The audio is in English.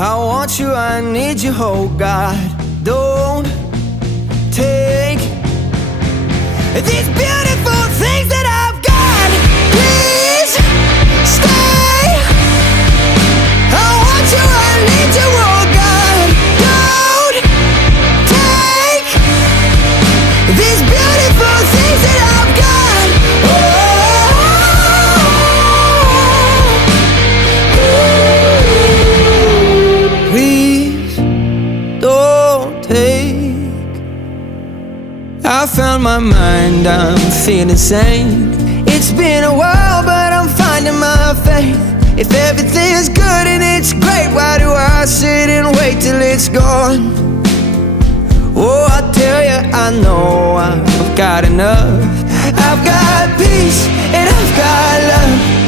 I want you, I need you, oh God. Don't take these beautiful things that I've got. Please stay. I want you, I need you, oh God. Don't take these beautiful things that I've got. Please don't take. I found my mind, I'm feeling sane. It's been a while, but I'm finding my faith. If everything's good and it's great, why do I sit and wait till it's gone? Oh, I tell you, I know I've got enough. I've got peace and I've got love.